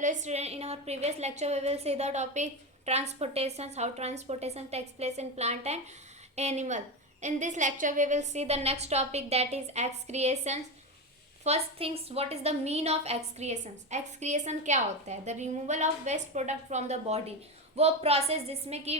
Hello student, in our previous lecture we will see the topic transportation, how transportation takes place in plant and animal. In this lecture we will see the next topic, that is excretions. First things, what is the mean of excretions? Excretion क्या होता है? The removal of waste product from the body. वो process जिसमें कि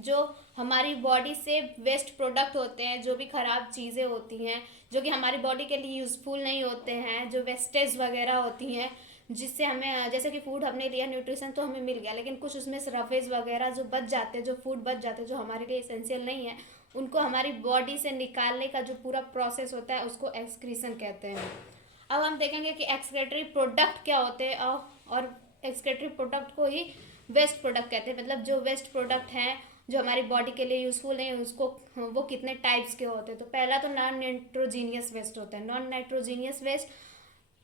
जो हमारी body से waste product होते हैं, जो भी ख़राब चीज़ें होती हैं, जो कि हमारी बॉडी के लिए यूज़फुल नहीं होते हैं, जो वेस्टेज वगैरह होती हैं, जिससे हमें, जैसे कि फूड हमने लिया, न्यूट्रिशन तो हमें मिल गया, लेकिन कुछ उसमें रफेज वगैरह जो बच जाते हैं, जो फूड बच जाते हैं, जो हमारे लिए एसेंशियल नहीं है, उनको हमारी बॉडी से निकालने का जो पूरा प्रोसेस होता है उसको एक्सक्रीशन कहते हैं। अब हम देखेंगे कि एक्सक्रेटरी प्रोडक्ट क्या होते हैं, और एक्सक्रेटरी प्रोडक्ट को ही वेस्ट प्रोडक्ट कहते हैं। मतलब जो वेस्ट प्रोडक्ट हैं जो हमारी बॉडी के लिए यूज़फुल नहीं, उसको वो कितने टाइप्स के होते हैं। तो पहला तो नॉन नाइट्रोजीनियस वेस्ट होता है। नॉन नाइट्रोजीनियस वेस्ट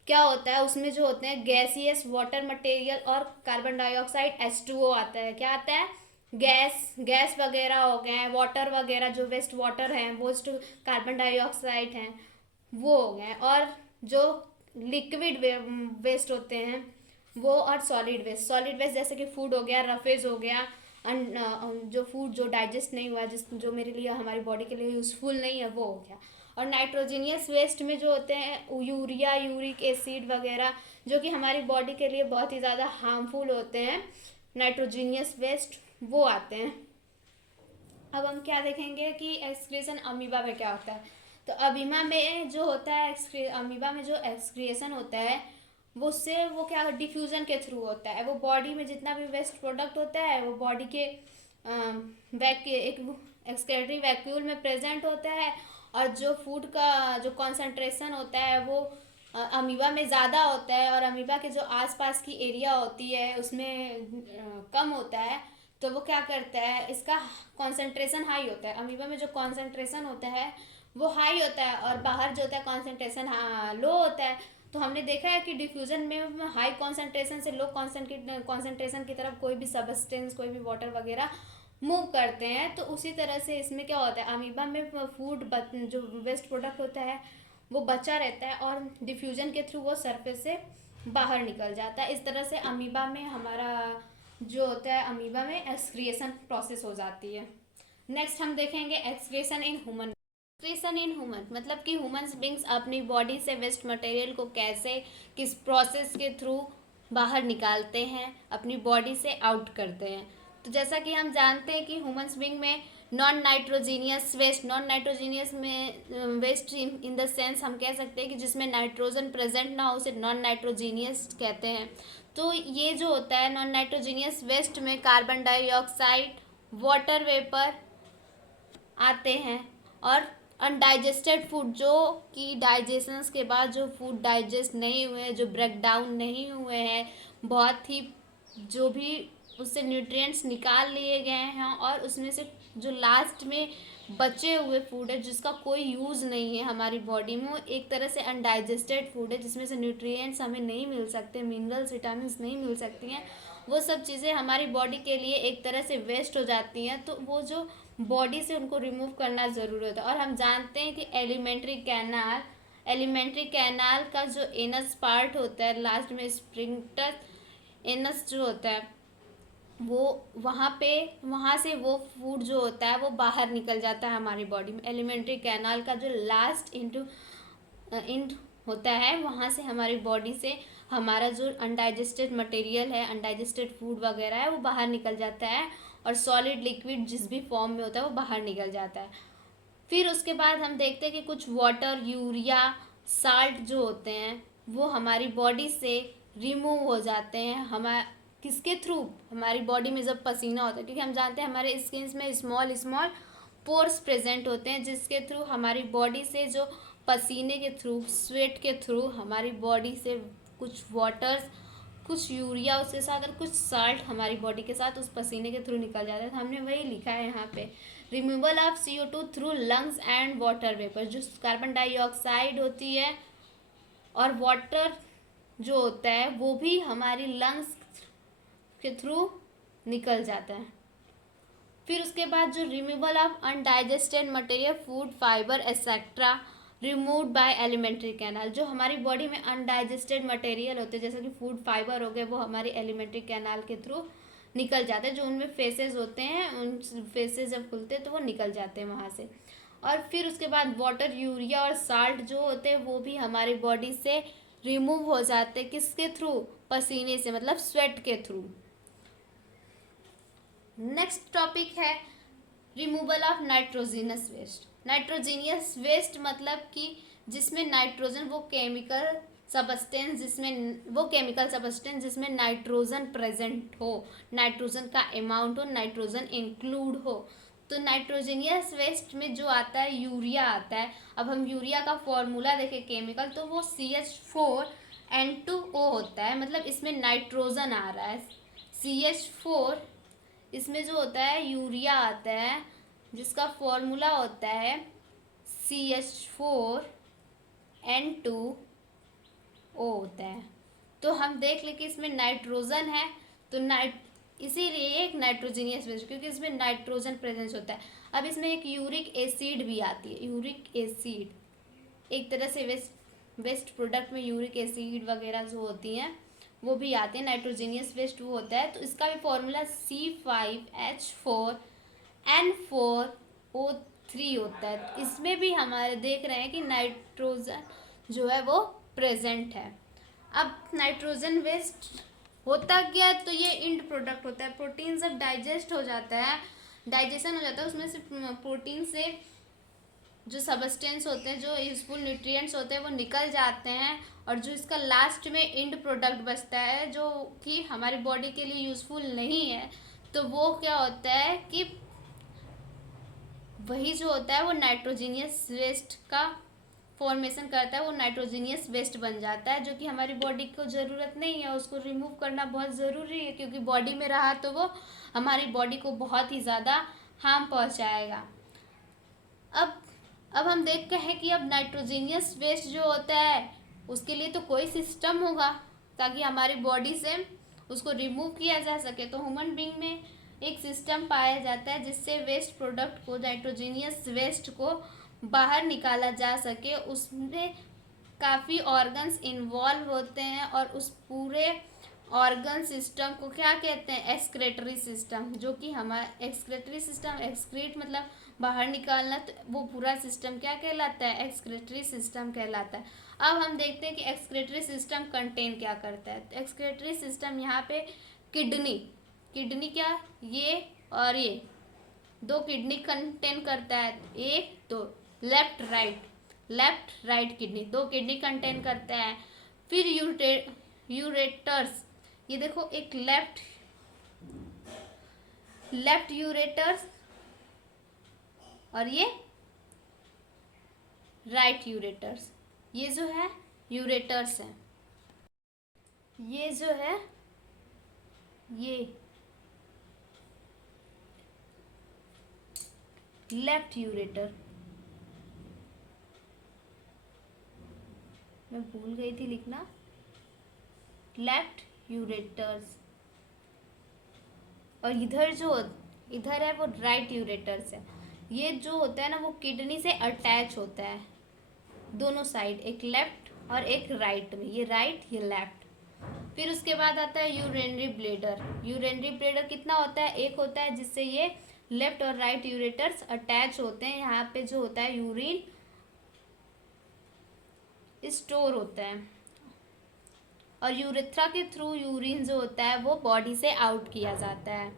क्या होता है? उसमें जो होते हैं गैसियस वाटर मटेरियल और कार्बन डाइऑक्साइड H2O आता है। क्या आता है? गैस वगैरह हो गए हैं, वाटर वगैरह जो वेस्ट वाटर हैं, वेस्ट कार्बन डाइऑक्साइड हैं, वो हो गए। और जो लिक्विड वेस्ट होते हैं वो, और सॉलिड वेस्ट जैसे कि फूड हो गया, रफेज हो गया, जो फूड जो डाइजेस्ट नहीं हुआ, जो मेरे लिए, हमारी बॉडी के लिए यूज़फुल नहीं है, वो हो गया। और नाइट्रोजीनियस वेस्ट में जो होते हैं यूरिया, यूरिक एसिड वगैरह, जो कि हमारी बॉडी के लिए बहुत ही ज़्यादा हार्मफुल होते हैं, नाइट्रोजीनियस वेस्ट वो आते हैं। अब हम क्या देखेंगे कि एक्सक्रीशन अमीबा में क्या होता है। तो अमीबा में जो होता है, अमीबा में जो एक्सक्रिएशन होता है वो उससे वो क्या डिफ्यूजन के थ्रू होता है। वो बॉडी में जितना भी वेस्ट प्रोडक्ट होता है वो बॉडी के एक एक्सक्रेटरी वैक्यूल में प्रेजेंट होता है, और जो फूड का जो कॉन्सेंट्रेशन होता है वो अमीबा में ज़्यादा होता है, और अमीबा के जो आसपास की एरिया होती है उसमें कम होता है। तो वो क्या करता है, इसका कॉन्सेंट्रेशन हाई होता है। अमीबा में जो कॉन्सेंट्रेशन होता है वो हाई होता है, और बाहर जो होता है कॉन्सेंट्रेशन लो होता है। तो हमने देखा है कि डिफ्यूजन में हाई कॉन्सेंट्रेशन से लो कॉन्सेंट्रेशन की तरफ कोई भी सबस्टेंस, कोई भी वाटर वगैरह मूव करते हैं। तो उसी तरह से इसमें क्या होता है, अमीबा में फूड जो वेस्ट प्रोडक्ट होता है वो बचा रहता है, और डिफ्यूजन के थ्रू वो सरफेस से बाहर निकल जाता है। इस तरह से अमीबा में हमारा जो होता है, अमीबा में एक्सक्रिएशन प्रोसेस हो जाती है। नेक्स्ट हम देखेंगे excretion in human. Excretion in human मतलब कि ह्यूमंस बींग्स अपनी बॉडी से वेस्ट मटेरियल को कैसे, किस प्रोसेस के थ्रू बाहर निकालते हैं, अपनी बॉडी से आउट करते हैं। तो जैसा कि हम जानते हैं कि ह्यूमंस बींग में नॉन नाइट्रोजीनियस में वेस्ट इन द सेंस हम कह सकते हैं कि जिसमें नाइट्रोजन प्रेजेंट ना हो, उसे नॉन नाइट्रोजीनियस कहते हैं। तो ये जो होता है नॉन नाइट्रोजीनियस वेस्ट में कार्बन डाइऑक्साइड, वाटर वेपर आते हैं, और अनडाइजेस्टेड फूड जो कि डाइजेशंस के बाद जो फूड डाइजेस्ट नहीं हुए हैं, जो ब्रेक डाउन नहीं हुए हैं, बहुत ही जो भी उससे न्यूट्रिएंट्स निकाल लिए गए हैं, और उसमें से जो लास्ट में बचे हुए फूड है जिसका कोई यूज़ नहीं है हमारी बॉडी में, वो एक तरह से अनडाइजेस्टेड फूड है जिसमें से न्यूट्रिएंट्स हमें नहीं मिल सकते, मिनरल्स विटामिन नहीं मिल सकती हैं। वो सब चीज़ें हमारी बॉडी के लिए एक तरह से वेस्ट हो जाती हैं। तो वो जो बॉडी से उनको रिमूव करना ज़रूरत है। और हम जानते हैं कि एलिमेंट्री कैनाल का जो एनस पार्ट होता है, लास्ट में स्प्रिंक्टर एनस जो होता है, वो वहाँ से वो फूड जो होता है वो बाहर निकल जाता है हमारी बॉडी में। एलिमेंट्री कैनाल का जो लास्ट इंड होता है, वहाँ से हमारी बॉडी से हमारा जो अनडाइजेस्टेड मटेरियल है, अनडाइजेस्टेड फूड वगैरह है, वो बाहर निकल जाता है, और सॉलिड लिक्विड जिस भी फॉर्म में होता है वो बाहर निकल जाता है। फिर उसके बाद हम देखते हैं कि कुछ वाटर, यूरिया, साल्ट जो होते हैं वो हमारी बॉडी से रिमूव हो जाते हैं। किसके थ्रू? हमारी बॉडी में जब पसीना होता है, क्योंकि हम जानते हैं हमारे स्किन में स्मॉल स्मॉल पोर्स प्रेजेंट होते हैं, जिसके थ्रू हमारी बॉडी से जो पसीने के थ्रू, स्वेट के थ्रू हमारी बॉडी से कुछ वाटर्स, कुछ यूरिया उसके साथ और कुछ साल्ट हमारी बॉडी के साथ उस पसीने के थ्रू निकल जाता है। तो हमने वही लिखा है यहाँ पे, removal of CO2 through lungs and water vapour. जो कार्बन डाइऑक्साइड होती है और वाटर जो होता है वो भी हमारी लंग्स के थ्रू निकल जाता है। फिर उसके बाद जो removal of undigested material, food, fibre etcetera, removed by alimentary canal. जो हमारी बॉडी में अनडाइजेस्टेड मटेरियल होते हैं जैसे कि फूड फाइबर हो गए, वो हमारी एलिमेंट्री कैनाल के थ्रू निकल जाते हैं। जो उनमें फेसेस होते हैं, उन फेसेस जब खुलते हैं तो वो निकल जाते हैं वहाँ से। और फिर उसके बाद वाटर, यूरिया और साल्ट जो होते हैं वो भी हमारी बॉडी से रिमूव हो जाते हैं। किसके थ्रू? पसीने से, मतलब स्वेट के थ्रू। नेक्स्ट टॉपिक है removal of nitrogenous waste. Nitrogenous waste मतलब कि जिसमें नाइट्रोजन, वो केमिकल सबस्टेंस जिसमें नाइट्रोजन प्रेजेंट हो, नाइट्रोजन का अमाउंट हो, नाइट्रोजन इंक्लूड हो। तो नाइट्रोजीनियस वेस्ट में जो आता है यूरिया आता है। अब हम यूरिया का फॉर्मूला देखें केमिकल, तो वो CH4N2O होता है, मतलब इसमें नाइट्रोजन आ रहा है। CH4, इसमें जो होता है यूरिया आता है जिसका फॉर्मूला होता है CH4N2O होता है। तो हम देख लें कि इसमें नाइट्रोजन है, तो इसीलिए एक नाइट्रोजीनियस वेस्ट, क्योंकि इसमें नाइट्रोजन प्रेजेंस होता है। अब इसमें एक यूरिक एसिड भी आती है। यूरिक एसिड एक तरह से वेस्ट प्रोडक्ट में यूरिक एसिड वगैरह जो होती हैं वो भी आते हैं। नाइट्रोजीनियस वेस्ट वो होता है, तो इसका भी फॉर्मूला C5H4N4O3 होता है। इसमें भी हमारे देख रहे हैं कि नाइट्रोजन जो है वो प्रेजेंट है। अब नाइट्रोजन वेस्ट होता क्या है? तो ये इंड प्रोडक्ट होता है। प्रोटीन जब डाइजेस्ट हो जाता है, डाइजेशन हो जाता है, उसमें से प्रोटीन से जो सबस्टेंस होते हैं, जो यूजफुल न्यूट्रिएंट्स होते हैं वो निकल जाते हैं, और जो इसका लास्ट में इंड प्रोडक्ट बचता है जो कि हमारी बॉडी के लिए यूजफुल नहीं है, तो वो क्या होता है कि वही जो होता है वो नाइट्रोजीनियस वेस्ट का फॉर्मेशन करता है। वो नाइट्रोजीनियस वेस्ट बन जाता है, जो कि हमारी बॉडी को ज़रूरत नहीं है। उसको रिमूव करना बहुत ज़रूरी है, क्योंकि बॉडी में रहा तो वो हमारी बॉडी को बहुत ही ज़्यादा हार्म पहुंचाएगा। अब हम देखते हैं कि अब नाइट्रोजीनियस वेस्ट जो होता है उसके लिए तो कोई सिस्टम होगा ताकि हमारी बॉडी से उसको रिमूव किया जा सके। तो ह्यूमन बीइंग में एक सिस्टम पाया जाता है जिससे वेस्ट प्रोडक्ट को, नाइट्रोजीनियस वेस्ट को बाहर निकाला जा सके। उसमें काफ़ी ऑर्गन्स इन्वॉल्व होते हैं, और उस पूरे ऑर्गन सिस्टम को क्या कहते हैं? Excretory system. जो कि हमारा एक्सक्रेटरी सिस्टम, एक्सक्रीट मतलब बाहर निकालना, तो वो पूरा सिस्टम क्या कहलाता है? एक्सक्रेटरी सिस्टम कहलाता है। अब हम देखते हैं कि एक्सक्रेटरी सिस्टम कंटेन क्या करता है। तो एक्सक्रेटरी सिस्टम यहाँ पे किडनी क्या, ये और ये दो किडनी कंटेन करता है। एक दो, लेफ्ट राइट किडनी, दो किडनी कंटेन करता है। फिर यूरेटर्स, ये देखो, एक लेफ्ट यूरेटर्स और ये राइट यूरेटर्स। ये जो है यूरेटर्स है, ये जो है ये लेफ्ट यूरेटर। मैं भूल गई थी लिखना, लेफ्ट यूरेटर्स। और इधर है वो राइट यूरेटर्स है। ये जो होता है ना वो किडनी से अटैच होता है दोनों साइड, एक लेफ्ट और एक राइट में, ये राइट ये लेफ्ट। फिर उसके बाद आता है यूरिनरी ब्लेडर। यूरिनरी ब्लेडर कितना होता है? एक होता है, जिससे ये लेफ्ट और राइट यूरेटर्स अटैच होते हैं। यहाँ पे जो होता है यूरिन स्टोर होता है, और यूरेथ्रा के थ्रू यूरिन जो होता है वो बॉडी से आउट किया जाता है।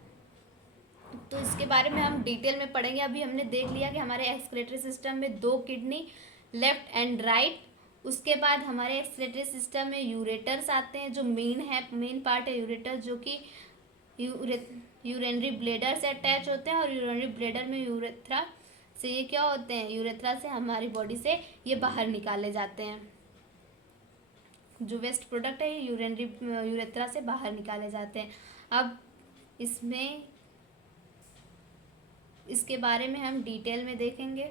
तो इसके बारे में हम डिटेल में पढ़ेंगे। अभी हमने देख लिया कि हमारे एक्सक्रेटरी सिस्टम में दो किडनी, लेफ्ट एंड राइट। उसके बाद हमारे एक्सक्रेटरी सिस्टम में यूरेटर्स आते हैं, जो मेन पार्ट है यूरेटर, जो कि यूरिनरी ब्लेडर से अटैच होते हैं। और यूरिनरी ब्लेडर में यूरेथ्रा से ये क्या होते हैं? यूरेथ्रा से हमारी बॉडी से ये बाहर निकाले जाते हैं। जो वेस्ट प्रोडक्ट है यूरेथ्रा से बाहर निकाले जाते हैं। अब इसके बारे में हम डिटेल में देखेंगे।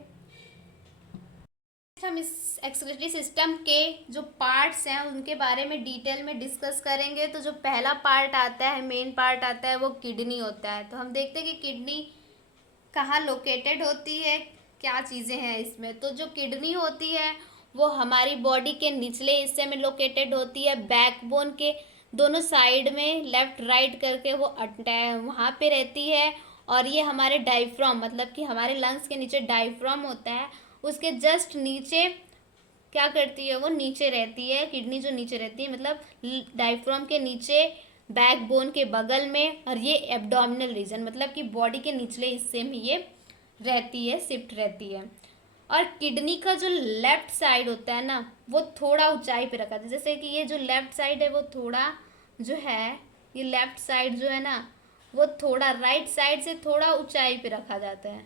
हम इस एक्सक्रेटरी सिस्टम के जो पार्ट्स हैं उनके बारे में डिटेल में डिस्कस करेंगे। तो जो पहला पार्ट आता है, मेन पार्ट आता है, वो किडनी होता है। तो हम देखते हैं कि किडनी कहाँ लोकेटेड होती है। क्या चीज़ें हैं इसमें। तो जो किडनी होती है वो हमारी बॉडी के निचले हिस्से में लोकेटेड होती है, बैकबोन के दोनों साइड में लेफ्ट राइट करके वो वहाँ पे रहती है। और ये हमारे डायफ्राम मतलब कि हमारे लंग्स के नीचे डायफ्राम होता है, उसके जस्ट नीचे क्या करती है, वो नीचे रहती है किडनी, जो नीचे रहती है मतलब डायफ्राम के नीचे बैकबोन के बगल में। और ये एब्डोमिनल रीजन मतलब कि बॉडी के निचले हिस्से में ये रहती है, शिफ्ट रहती है। और किडनी का जो लेफ्ट साइड होता है ना वो थोड़ा ऊंचाई पे रखा था, जैसे कि ये जो लेफ्ट साइड है वो थोड़ा जो है, ये लेफ्ट साइड जो है ना वो थोड़ा राइट साइड से थोड़ा ऊंचाई पे रखा जाता है,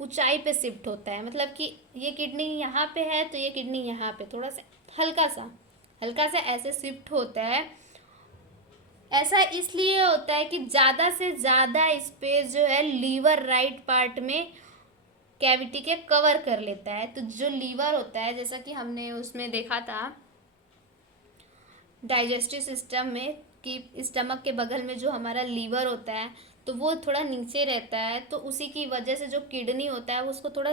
ऊंचाई पे शिफ्ट होता है। मतलब कि ये किडनी यहाँ पे है तो ये किडनी यहाँ पे थोड़ा सा हल्का सा ऐसे शिफ्ट होता है। ऐसा इसलिए होता है कि ज़्यादा से ज़्यादा स्पेस जो है लीवर राइट पार्ट में कैविटी के कवर कर लेता है। तो जो लीवर होता है, जैसा कि हमने उसमें देखा था डाइजेस्टिव सिस्टम में कि स्टमक के बगल में जो हमारा लीवर होता है तो वो थोड़ा नीचे रहता है, तो उसी की वजह से जो किडनी होता है उसको थोड़ा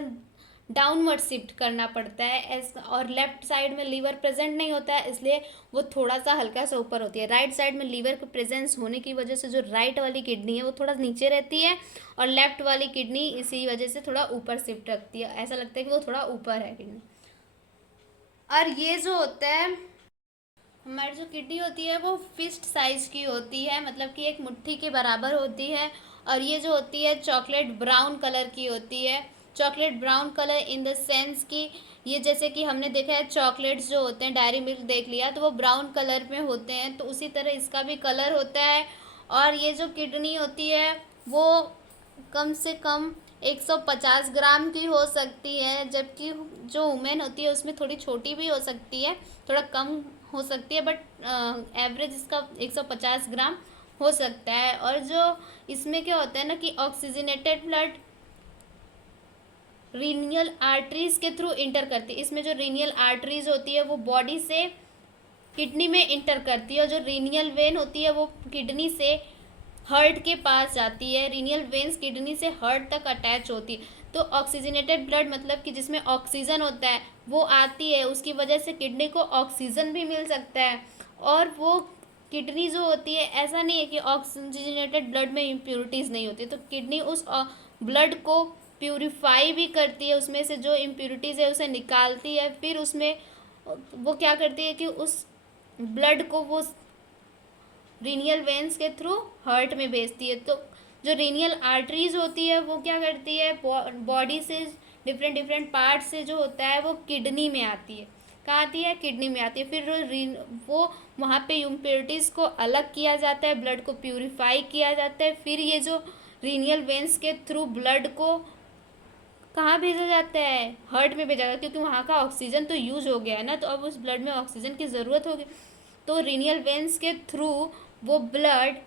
डाउनवर्ड शिफ्ट करना पड़ता है। और लेफ्ट साइड में लीवर प्रेजेंट नहीं होता है, इसलिए वो थोड़ा सा हल्का सा ऊपर होती है। राइट साइड में लीवर का प्रेजेंस होने की वजह से जो राइट वाली किडनी है वो थोड़ा नीचे रहती है, और लेफ्ट वाली किडनी इसी वजह से थोड़ा ऊपर शिफ्ट रखती है। ऐसा लगता है कि वो थोड़ा ऊपर है किडनी। और ये जो होता है, हमारी जो किडनी होती है वो फिस्ट साइज की होती है, मतलब कि एक मुट्ठी के बराबर होती है। और ये जो होती है चॉकलेट ब्राउन कलर की होती है। Chocolate brown colour in the sense कि ये जैसे कि हमने देखा है चॉकलेट्स जो होते हैं, डायरी मिल्क देख लिया तो वो ब्राउन कलर में होते हैं, तो उसी तरह इसका भी कलर होता है। और ये जो किडनी होती है वो कम से कम 150 ग्राम की हो सकती है, जबकि जो वुमेन होती है उसमें थोड़ी छोटी भी हो सकती है, थोड़ा कम हो सकती है, बट एवरेज इसका 150 ग्राम हो सकता है। और जो इसमें क्या होता है ना कि ऑक्सीजनेटेड ब्लड रीनियल आर्टरीज के थ्रू इंटर करती है। इसमें जो रीनियल आर्टरीज होती है वो बॉडी से किडनी में इंटर करती है, और जो रीनियल वेन होती है वो किडनी से हार्ट के पास जाती है। रीनियल वेन्स किडनी से हार्ट तक अटैच होती है। तो ऑक्सीजनेटेड ब्लड मतलब कि जिसमें ऑक्सीजन होता है वो आती है, उसकी वजह से किडनी को ऑक्सीजन भी मिल सकता है। और वो किडनी जो होती है, ऐसा नहीं है कि ऑक्सीजनेटेड ब्लड में इम्प्योरिटीज़ नहीं होती, तो किडनी उस ब्लड को प्यूरिफाई भी करती है, उसमें से जो इम्प्योरिटीज़ है उसे निकालती है, फिर उसमें वो क्या करती है कि उस ब्लड को वो रीनियल वेन्स के थ्रू हार्ट में भेजती है। तो जो रीनियल आर्टरीज होती है वो क्या करती है, बॉडी से डिफरेंट डिफरेंट पार्ट से जो होता है वो किडनी में आती है। कहाँ आती है, किडनी में आती है। फिर वो वहाँ पे इम्प्योरिटीज़ को अलग किया जाता है, ब्लड को प्यूरिफाई किया जाता है। फिर ये जो रीनियल वेन्स के थ्रू ब्लड को कहाँ भेजा जाता है, हार्ट में भेजा जाता है, क्योंकि वहाँ का ऑक्सीजन तो यूज हो गया है ना, तो अब उस ब्लड में ऑक्सीजन की ज़रूरत होगी। तो रीनियल वेन्स के थ्रू वो ब्लड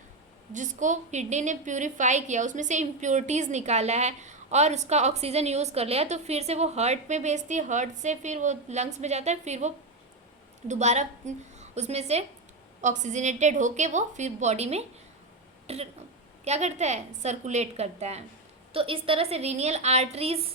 जिसको किडनी ने प्यूरिफाई किया, उसमें से इम्प्योरिटीज़ निकाला है और उसका ऑक्सीजन यूज़ कर लिया, तो फिर से वो हार्ट में भेजती है, हार्ट से फिर वो लंग्स में जाता है, फिर वो दोबारा उसमें से ऑक्सीजनेटेड होके वो फिर बॉडी में क्या करता है, सर्कुलेट करता है। तो इस तरह से रीनियल आर्टरीज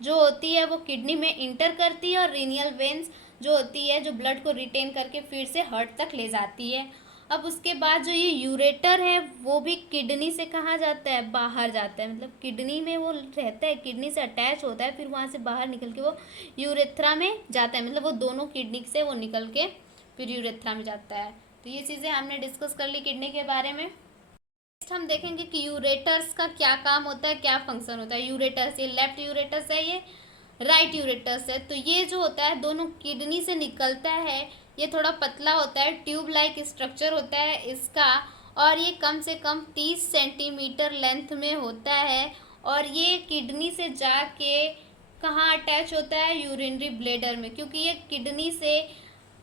जो होती है वो किडनी में इंटर करती है, और रीनियल वेन्स जो होती है जो ब्लड को रिटेन करके फिर से हार्ट तक ले जाती है। अब उसके बाद जो ये यूरेटर है वो भी किडनी से कहाँ जाता है, बाहर जाता है, मतलब किडनी में वो रहता है, किडनी से अटैच होता है, फिर वहाँ से बाहर निकल के वो यूरेथ्रा में जाता है, मतलब वो दोनों किडनी से वो निकल के फिर यूरेथ्रा में जाता है। तो ये चीज़ें हमने डिस्कस कर ली किडनी के बारे में। नेक्स्ट हम देखेंगे कि यूरेटर्स का क्या काम होता है, क्या फंक्शन होता है। यूरेटर्स, ये लेफ्ट यूरेटर्स है, ये राइट यूरेटर्स है। तो ये जो होता है दोनों किडनी से निकलता है, ये थोड़ा पतला होता है, ट्यूब लाइक स्ट्रक्चर होता है इसका, और ये कम से कम 30 सेंटीमीटर लेंथ में होता है। और ये किडनी से जाके कहाँ अटैच होता है, यूरिनरी ब्लेडर में, क्योंकि ये किडनी से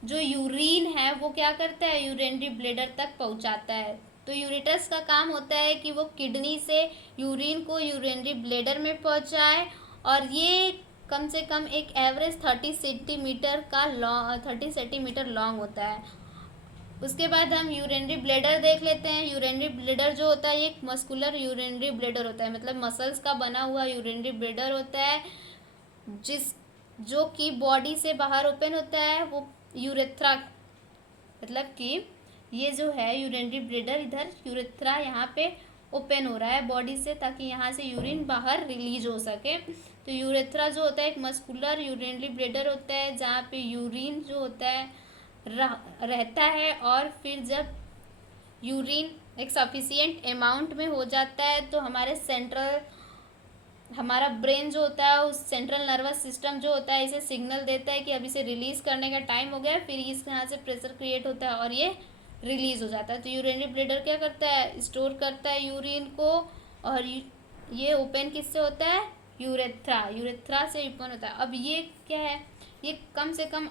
जो यूरिन है वो क्या करता है, यूरिनरी ब्लेडर तक पहुँचाता है। तो यूरेटर्स का काम होता है कि वो किडनी से यूरिन को यूरिनरी ब्लेडर में पहुँचाए, और ये कम से कम एक एवरेज 30 सेंटीमीटर लॉन्ग होता है। उसके बाद हम यूरिनरी ब्लैडर देख लेते हैं। यूरिनरी ब्लैडर जो होता है ये एक मस्कुलर यूरिनरी ब्लैडर होता है, मतलब मसल्स का बना हुआ यूरिनरी ब्लैडर होता है, जिस जो कि बॉडी से बाहर ओपन होता है। वो यूरेथ्रा, मतलब कि ये जो है यूरिनरी ब्लैडर, इधर यूरेथ्रा यहाँ पे ओपन हो रहा है बॉडी से, ताकि यहाँ से यूरिन बाहर रिलीज हो सके। तो यूरेथ्रा जो होता है एक मस्कुलर यूरिनरी ब्लैडर होता है, जहाँ पे यूरिन जो होता है रहता है, और फिर जब यूरिन एक सफिशिएंट अमाउंट में हो जाता है तो हमारा ब्रेन जो होता है, उस सेंट्रल नर्वस सिस्टम जो होता है, इसे सिग्नल देता है कि अब इसे रिलीज़ करने का टाइम हो गया है। फिर इस यहाँ से प्रेशर क्रिएट होता है और ये रिलीज़ हो जाता है। तो यूरिनरी ब्लैडर क्या करता है, स्टोर करता है यूरिन को, और ये ओपन किससे होता है, यूरेथ्रा से ओपन होता है। अब ये क्या है, ये कम से कम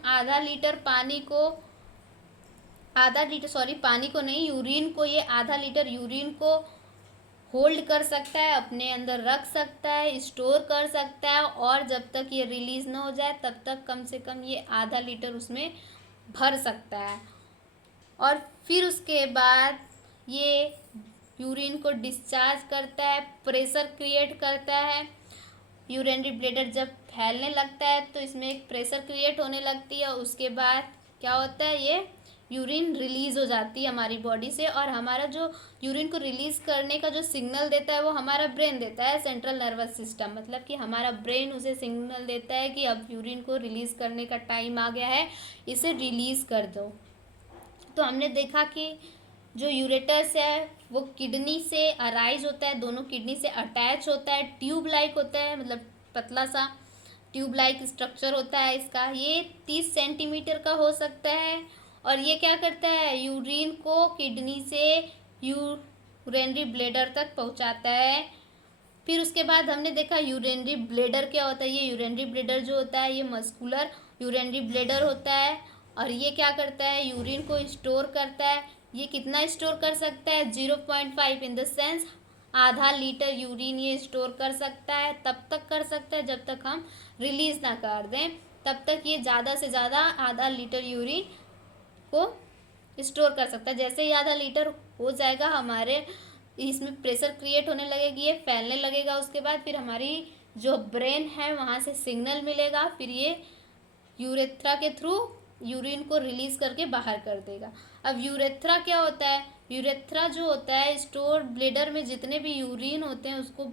पानी को नहीं, यूरिन को, ये आधा लीटर यूरिन को होल्ड कर सकता है, अपने अंदर रख सकता है, स्टोर कर सकता है, और जब तक ये रिलीज़ ना हो जाए तब तक कम से कम ये आधा लीटर उसमें भर सकता है। और फिर उसके बाद ये यूरिन को डिस्चार्ज करता है, प्रेशर क्रिएट करता है। यूरिनरी ब्लैडर जब फैलने लगता है तो इसमें एक प्रेशर क्रिएट होने लगती है। उसके बाद क्या होता है, ये यूरिन रिलीज़ हो जाती है हमारी बॉडी से, और हमारा जो यूरिन को रिलीज़ करने का जो सिग्नल देता है वो हमारा ब्रेन देता है, सेंट्रल नर्वस सिस्टम, मतलब कि हमारा ब्रेन उसे सिग्नल देता है कि अब यूरिन को रिलीज़ करने का टाइम आ गया है, इसे रिलीज़ कर दो। तो हमने देखा कि जो यूरेटस है वो किडनी से अराइज होता है, दोनों किडनी से अटैच होता है, ट्यूब लाइक होता है, मतलब पतला सा ट्यूब लाइक स्ट्रक्चर होता है इसका। ये 30 सेंटीमीटर का हो सकता है, और ये क्या करता है, यूरिन को किडनी से यूरिनरी ब्लैडर तक पहुंचाता है। फिर उसके बाद हमने देखा यूरिनरी ब्लैडर क्या होता है। ये यूरिनरी ब्लैडर जो होता है ये मस्कुलर यूरिनरी ब्लैडर होता है, और ये क्या करता है, यूरिन को स्टोर करता है। ये कितना स्टोर कर सकता है, 0.5 इन द सेंस आधा लीटर यूरिन ये स्टोर कर सकता है। तब तक कर सकता है जब तक हम रिलीज़ ना कर दें, तब तक ये ज़्यादा से ज़्यादा आधा लीटर यूरिन को स्टोर कर सकता है। जैसे ही आधा लीटर हो जाएगा, हमारे इसमें प्रेशर क्रिएट होने लगेगी, ये फैलने लगेगा। उसके बाद फिर हमारी जो ब्रेन है वहाँ से सिग्नल मिलेगा, फिर ये यूरेथ्रा के थ्रू यूरिन को रिलीज़ करके बाहर कर देगा। अब यूरेथ्रा क्या होता है, यूरेथ्रा जो होता है स्टोर ब्लैडर में जितने भी यूरिन होते हैं उसको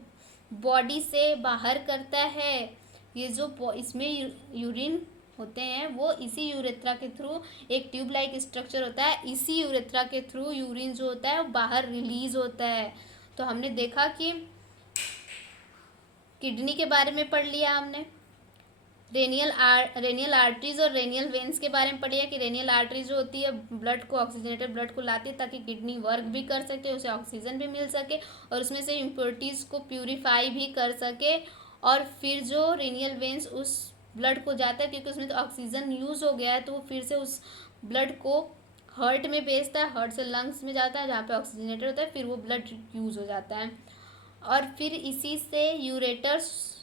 बॉडी से बाहर करता है। ये जो इसमें यूरिन होते हैं वो इसी यूरेथ्रा के थ्रू, एक ट्यूब लाइक स्ट्रक्चर होता है, इसी यूरेथ्रा के थ्रू यूरिन जो होता है वो बाहर रिलीज़ होता है। तो हमने देखा कि किडनी के बारे में पढ़ लिया हमने, रेनियल आर्टरीज और रेनियल वेन्स के बारे में पढ़ी है कि रेनियल आर्टरी जो होती है ब्लड को, ऑक्सीजनेटेड ब्लड को लाती है ताकि किडनी वर्क भी कर सके, उसे ऑक्सीजन भी मिल सके, और उसमें से इम्प्योरिटीज़ को प्यूरिफाई भी कर सके। और फिर जो रेनियल वेन्स उस ब्लड को जाता है, क्योंकि उसमें तो ऑक्सीजन यूज़ हो गया है, तो वो फिर से उस ब्लड को हार्ट में भेजता है, हार्ट से लंग्स में जाता है जहाँ पे ऑक्सीजनेटेड होता है, फिर वो ब्लड यूज़ हो जाता है। और फिर इसी से यूरेटर्स,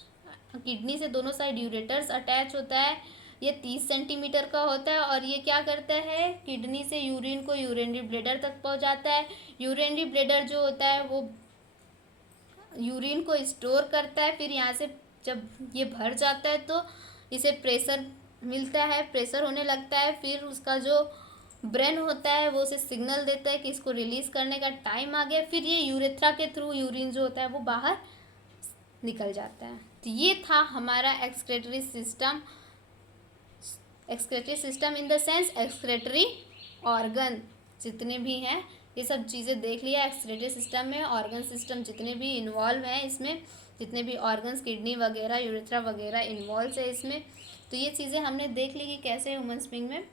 किडनी से दोनों साइड यूरेटर्स अटैच होता है। ये 30 सेंटीमीटर का होता है, और ये क्या करता है, किडनी से यूरिन को यूरिनरी ब्लैडर तक पहुंचाता है। यूरिनरी ब्लैडर जो होता है वो यूरिन को स्टोर करता है। फिर यहाँ से जब ये भर जाता है तो इसे प्रेशर मिलता है, प्रेशर होने लगता है। फिर उसका जो ब्रेन होता है वो उसे सिग्नल देता है कि इसको रिलीज़ करने का टाइम आ गया। फिर ये यूरेथ्रा के थ्रू यूरिन जो होता है वो बाहर निकल जाता है। तो ये था हमारा excretory system. Excretory system in the sense excretory organ जितने भी हैं, ये सब चीज़ें देख लिया। एक्सक्रेटरी सिस्टम में ऑर्गन सिस्टम जितने भी इन्वॉल्व हैं, इसमें जितने भी ऑर्गन्स, किडनी वगैरह, यूरेथ्रा वगैरह इन्वॉल्व है इसमें। तो ये चीज़ें हमने देख ली कि कैसे ह्यूमन बीइंग में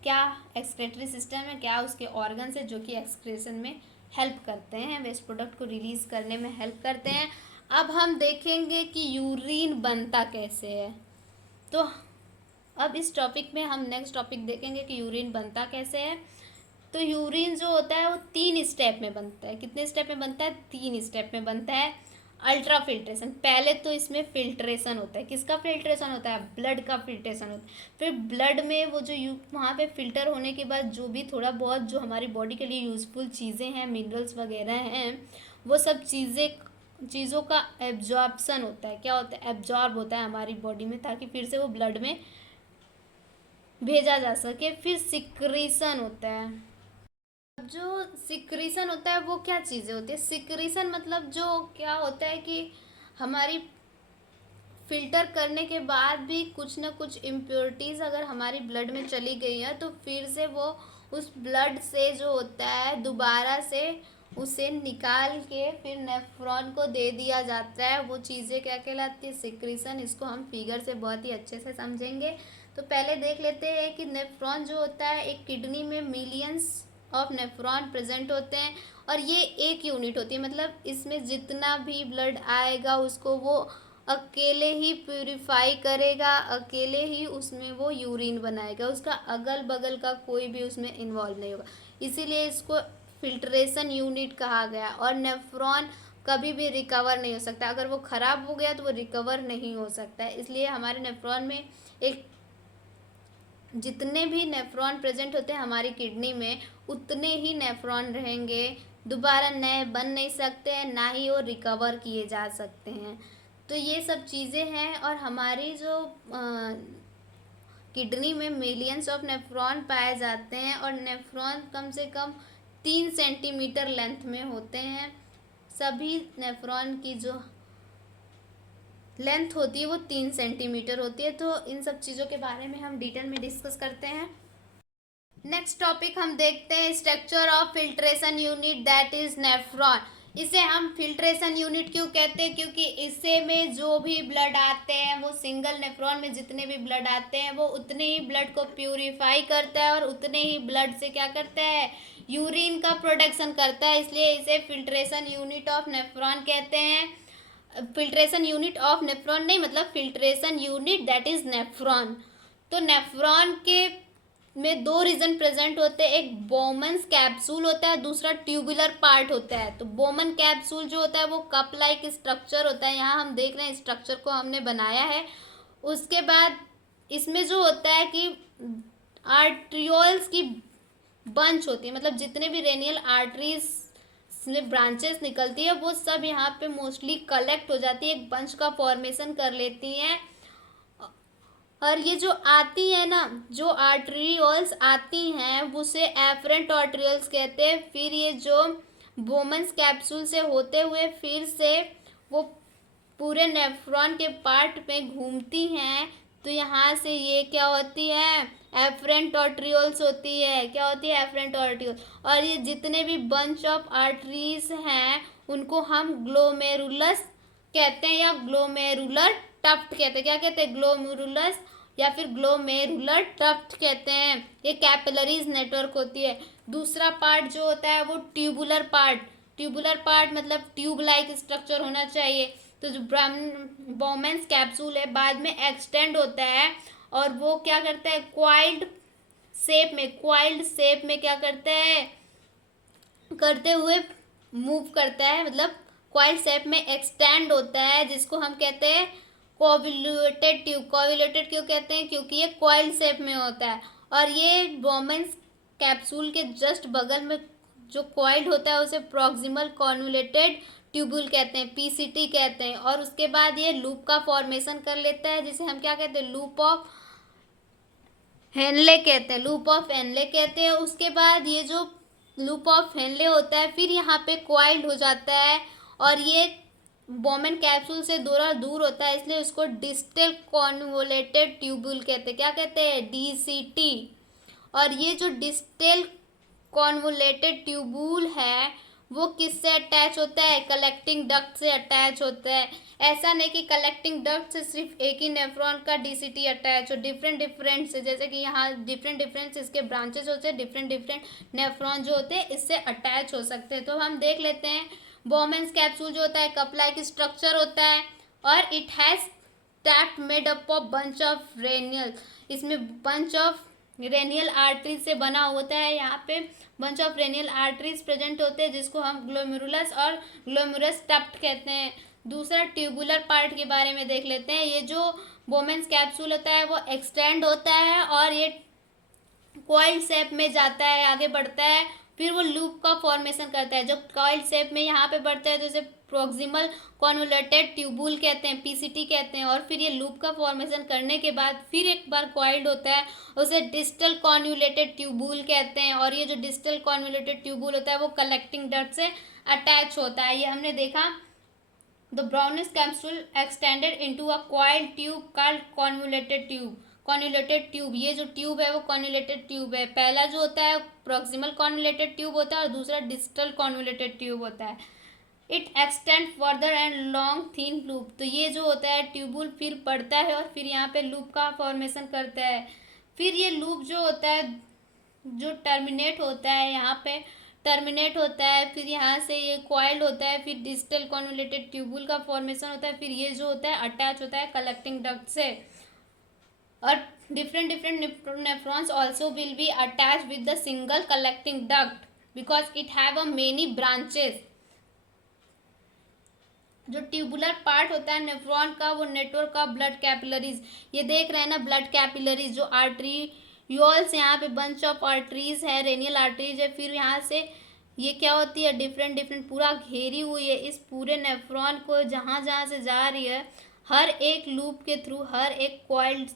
क्या एक्सक्रेटरी सिस्टम है, क्या उसके ऑर्गन्स है जो कि एक्सक्रेशन में हेल्प करते हैं, वेस्ट प्रोडक्ट को रिलीज़ करने में हेल्प करते हैं। अब हम देखेंगे कि यूरिन बनता कैसे है। तो अब इस टॉपिक में हम नेक्स्ट टॉपिक देखेंगे कि यूरिन बनता कैसे है। तो यूरिन जो होता है वो 3 स्टेप में बनता है। कितने स्टेप में बनता है, 3 स्टेप में बनता है। अल्ट्रा फिल्ट्रेशन, पहले तो इसमें फिल्ट्रेशन होता है, किसका फिल्ट्रेशन होता है, ब्लड का फिल्ट्रेशन होता है। फिर ब्लड में वो जो वहाँ पे फिल्टर होने के बाद जो भी थोड़ा बहुत जो हमारी बॉडी के लिए यूज़फुल चीज़ें हैं, मिनरल्स वगैरह हैं, वो सब चीज़ों का एब्जॉर्प्शन होता है, क्या होता है, एब्जॉर्ब होता है हमारी बॉडी में, ताकि फिर से वो ब्लड में भेजा जा सके। फिर सिक्रीशन होता है। जो सिक्रीशन होता है वो क्या चीज़ें होती है, सिक्रीशन मतलब जो क्या होता है कि हमारी फिल्टर करने के बाद भी कुछ ना कुछ इम्प्योरिटीज़ अगर हमारी ब्लड में चली गई है, तो फिर से वो उस ब्लड से जो होता है दोबारा से उसे निकाल के फिर नेफ्रॉन को दे दिया जाता है। वो चीज़ें क्या कहलाती है, सिक्रीशन। इसको हम फिगर से बहुत ही अच्छे से समझेंगे। तो पहले देख लेते हैं कि नेफ्रॉन जो होता है, एक किडनी में मिलियंस ऑफ नेफ्रॉन प्रेजेंट होते हैं, और ये एक यूनिट होती है, मतलब इसमें जितना भी ब्लड आएगा उसको वो अकेले ही प्यूरिफाई करेगा, अकेले ही उसमें वो यूरिन बनाएगा, उसका अगल बगल का कोई भी उसमें इन्वॉल्व नहीं होगा। इसीलिए इसको फिल्ट्रेशन यूनिट कहा गया। और नेफ्रॉन कभी भी रिकवर नहीं हो सकता, अगर वो ख़राब हो गया तो वो रिकवर नहीं हो सकता है। इसलिए हमारे नेफ्रॉन में एक जितने भी नेफ्रॉन प्रेजेंट होते हैं हमारी किडनी में, उतने ही नेफ्रॉन रहेंगे, दोबारा नए बन नहीं सकते हैं, ना ही वो रिकवर किए जा सकते हैं। तो ये सब चीज़ें हैं। और हमारी जो किडनी में मिलियंस ऑफ नेफ्रॉन पाए जाते हैं, और नेफ्रॉन कम से कम 3 सेंटीमीटर लेंथ में होते हैं। सभी नेफ्रॉन की जो लेंथ होती है वो 3 सेंटीमीटर होती है। तो इन सब चीज़ों के बारे में हम डिटेल में डिस्कस करते हैं। नेक्स्ट टॉपिक हम देखते हैं structure of filtration unit, that is nephron. इसे हम फिल्ट्रेशन यूनिट क्यों कहते हैं, क्योंकि इसे में जो भी ब्लड आते हैं, वो सिंगल नेफ्रॉन में जितने भी ब्लड आते हैं वो उतने ही ब्लड को प्यूरिफाई करता है, और उतने ही ब्लड से क्या करता है, यूरिन का प्रोडक्शन करता है। इसलिए इसे फिल्ट्रेशन यूनिट ऑफ नेफ्रॉन कहते हैं। फिल्ट्रेशन यूनिट ऑफ नेफ्रॉन नहीं, मतलब filtration unit that is nephron. तो नेफ्रॉन के में दो रीजन प्रेजेंट होते हैं, एक बोमन्स कैप्सूल होता है, दूसरा ट्यूबुलर पार्ट होता है। तो बोमन कैप्सूल जो होता है वो कप लाइक स्ट्रक्चर होता है, यहाँ हम देख रहे हैं स्ट्रक्चर को हमने बनाया है। उसके बाद इसमें जो होता है कि आर्ट्रियोल्स की बंच होती है, मतलब जितने भी रेनियल आर्टरीज में ब्रांचेस निकलती है वो सब यहाँ पे मोस्टली कलेक्ट हो जाती है, एक बंच का फॉर्मेशन कर लेती हैं। और ये जो आती है ना, जो आर्टरियोल्स आती हैं उसे एफरेंट आर्टरियोल्स कहते हैं। फिर ये जो बोमन्स कैप्सूल से होते हुए फिर से वो पूरे नेफ्रॉन के पार्ट में घूमती हैं। तो यहाँ से ये क्या होती है, एफरेंट आर्टरियोल्स होती है। क्या होती है, एफरेंट आर्टरियोल। और ये जितने भी बंच ऑफ आर्टरीज हैं उनको हम ग्लोमेरुलस कहते हैं, या ग्लोमेरुलर टफ्ट कहते हैं। क्या कहते हैं, ग्लोमेरुलस या फिर ग्लोमेरुलर टफ्ट कहते हैं। ये कैपिलरीज नेटवर्क होती है। दूसरा पार्ट जो होता है वो ट्यूबुलर पार्ट। ट्यूबुलर पार्ट मतलब ट्यूब लाइक स्ट्रक्चर होना चाहिए। तो जो बोमेंस कैप्सूल है बाद में एक्सटेंड होता है, और वो क्या करता है, क्वाइल्ड शेप में क्या करता है, करते हुए मूव करता है, मतलब क्वाइल शेप में एक्सटेंड होता है, जिसको हम कहते हैं कोविलेटेड ट्यूब। कोविलेटेड क्यों कहते हैं, क्योंकि ये क्वाइल शेप में होता है। और ये बोमेंस कैप्सूल के जस्ट बगल में जो क्वाइल्ड होता है उसे प्रॉक्सिमल कॉन्वुलेटेड ट्यूबुल कहते हैं, पीसीटी कहते हैं। और उसके बाद ये लूप का फॉर्मेशन कर लेता है, जिसे हम क्या कहते हैं, लूप ऑफ हेनले कहते हैं, लूप ऑफ हेनले कहते हैं। उसके बाद ये जो लूप ऑफ हेनले होता है फिर यहाँ पे क्वाइल्ड हो जाता है, और ये बोमेन कैप्सूल से थोड़ा दूर होता है, इसलिए उसको डिस्टल कॉन्वोलेटेड ट्यूबुल कहते हैं। क्या कहते हैं, डीसीटी। और ये जो डिस्टल कॉन्वोलेटेड ट्यूबुल है वो किससे अटैच होता है, कलेक्टिंग डक्ट से अटैच होता है। ऐसा नहीं कि कलेक्टिंग डक्ट से सिर्फ एक ही नेफ्रॉन का डीसीटी अटैच हो, डिफरेंट से, जैसे कि यहाँ डिफरेंट इसके ब्रांचेस होते हैं, डिफरेंट नेफ्रॉन जो होते हैं इससे अटैच हो सकते हैं। तो हम देख लेते हैं, बोमेंस कैप्सूल जो होता है कप लाइक स्ट्रक्चर होता है, और it has tap made up of bunch of रेनियल। इसमें बंच ऑफ रेनियल आर्टरीज से बना होता है, यहाँ पे बंच ऑफ रेनियल आर्टरीज प्रेजेंट होते हैं, जिसको हम ग्लोमेरुलस और ग्लोमेरुलस टफ्ट कहते हैं। दूसरा ट्यूबुलर पार्ट के बारे में देख लेते हैं। ये जो बोमेंस कैप्सूल होता है वो एक्सटेंड होता है और ये कॉइल शेप में जाता है, आगे बढ़ता है, फिर वो लूप का फॉर्मेशन करता है। जब कॉइल शेप में यहाँ पे बढ़ता है तो इसे प्रोक्सिमल कॉन्वोल्यूटेड ट्यूबुल कहते हैं, पीसीटी कहते हैं। और फिर ये लूप का फॉर्मेशन करने के बाद फिर एक बार कॉइल्ड होता है, उसे डिस्टल कॉन्वोल्यूटेड ट्यूबुल कहते हैं। और ये जो डिस्टल कॉन्वोल्यूटेड ट्यूबुल होता है वो कलेक्टिंग डक्ट से अटैच होता है। ये हमने देखा, the brownish capsule extended into a coiled tube called convoluted tube. Convoluted tube, ये जो ट्यूब है वो कॉन्वोल्यूटेड ट्यूब है। पहला जो होता है प्रॉक्सिमल कॉन्वोल्यूटेड ट्यूब होता है और दूसरा डिस्टल कॉन्वोल्यूटेड ट्यूब होता है। It extend further and long thin loop. तो ये जो होता है ट्यूबुल फिर बढ़ता है और फिर यहाँ पे लूप का फॉर्मेशन करता है। फिर ये लूप जो होता है जो टर्मिनेट होता है, यहाँ पे टर्मिनेट होता है, फिर यहाँ से ये कॉइल्ड होता है, फिर डिस्टल कॉन्वोल्यूटेड ट्यूबुल का फॉर्मेशन होता है, फिर ये जो होता है अटैच होता है कलेक्टिंग डक्ट से। और different nephrons also will be attached with the single collecting duct because it have a many branches। जो ट्यूबुलर पार्ट होता है नेफ्रॉन का वो नेटवर्क ऑफ ब्लड कैपिलरीज, ये देख रहे हैं ना ब्लड कैपिलरीज, जो आर्टरीयोल्स, यहाँ पे बंच ऑफ आर्टरीज है, रेनियल आर्टरीज है। फिर यहाँ से ये क्या होती है डिफरेंट पूरा घेरी हुई है इस पूरे नेफ्रॉन को, जहाँ जहाँ से जा रही है हर एक लूप के थ्रू, हर एक कॉइल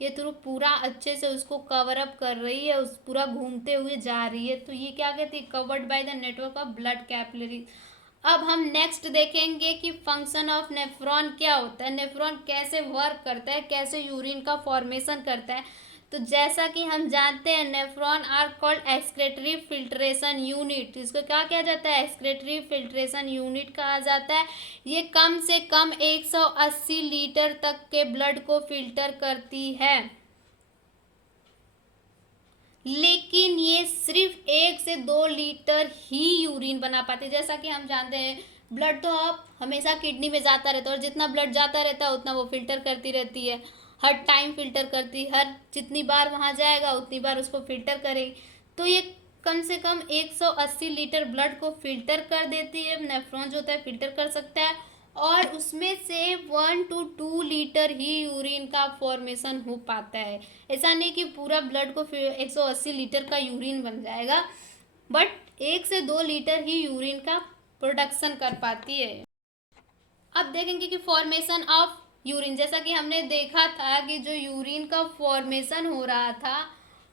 के थ्रू पूरा अच्छे से उसको कवर अप कर रही है, उस पूरा घूमते हुए जा रही है। तो ये क्या कहती है, covered by the network of blood capillaries. अब हम नेक्स्ट देखेंगे कि फंक्शन ऑफ नेफ्रॉन क्या होता है, नेफ्रॉन कैसे वर्क करता है, कैसे यूरिन का फॉर्मेशन करता है। तो जैसा कि हम जानते हैं nephron are called excretory filtration unit. इसको क्या कहा जाता है, एक्सक्रेटरी फिल्ट्रेशन यूनिट कहा जाता है। ये कम से कम 180 लीटर तक के ब्लड को फिल्टर करती है, लेकिन ये सिर्फ 1 से 2 लीटर ही यूरिन बना पाते। जैसा कि हम जानते हैं ब्लड तो अब हमेशा किडनी में जाता रहता है और जितना ब्लड जाता रहता है उतना वो फिल्टर करती रहती है, हर टाइम फिल्टर करती, हर जितनी बार वहाँ जाएगा उतनी बार उसको फिल्टर करेगी। तो ये कम से कम 180 लीटर ब्लड को फिल्टर कर देती है, नेफ्रॉन जो होता है फिल्टर कर सकता है। और उसमें से 1 to 2 लीटर ही यूरिन का फॉर्मेशन हो पाता है। ऐसा नहीं कि पूरा ब्लड को 180 लीटर का यूरिन बन जाएगा, बट 1 से 2 लीटर ही यूरिन का प्रोडक्शन कर पाती है। अब देखेंगे कि फॉर्मेशन ऑफ यूरिन, जैसा कि हमने देखा था कि जो यूरिन का फॉर्मेशन हो रहा था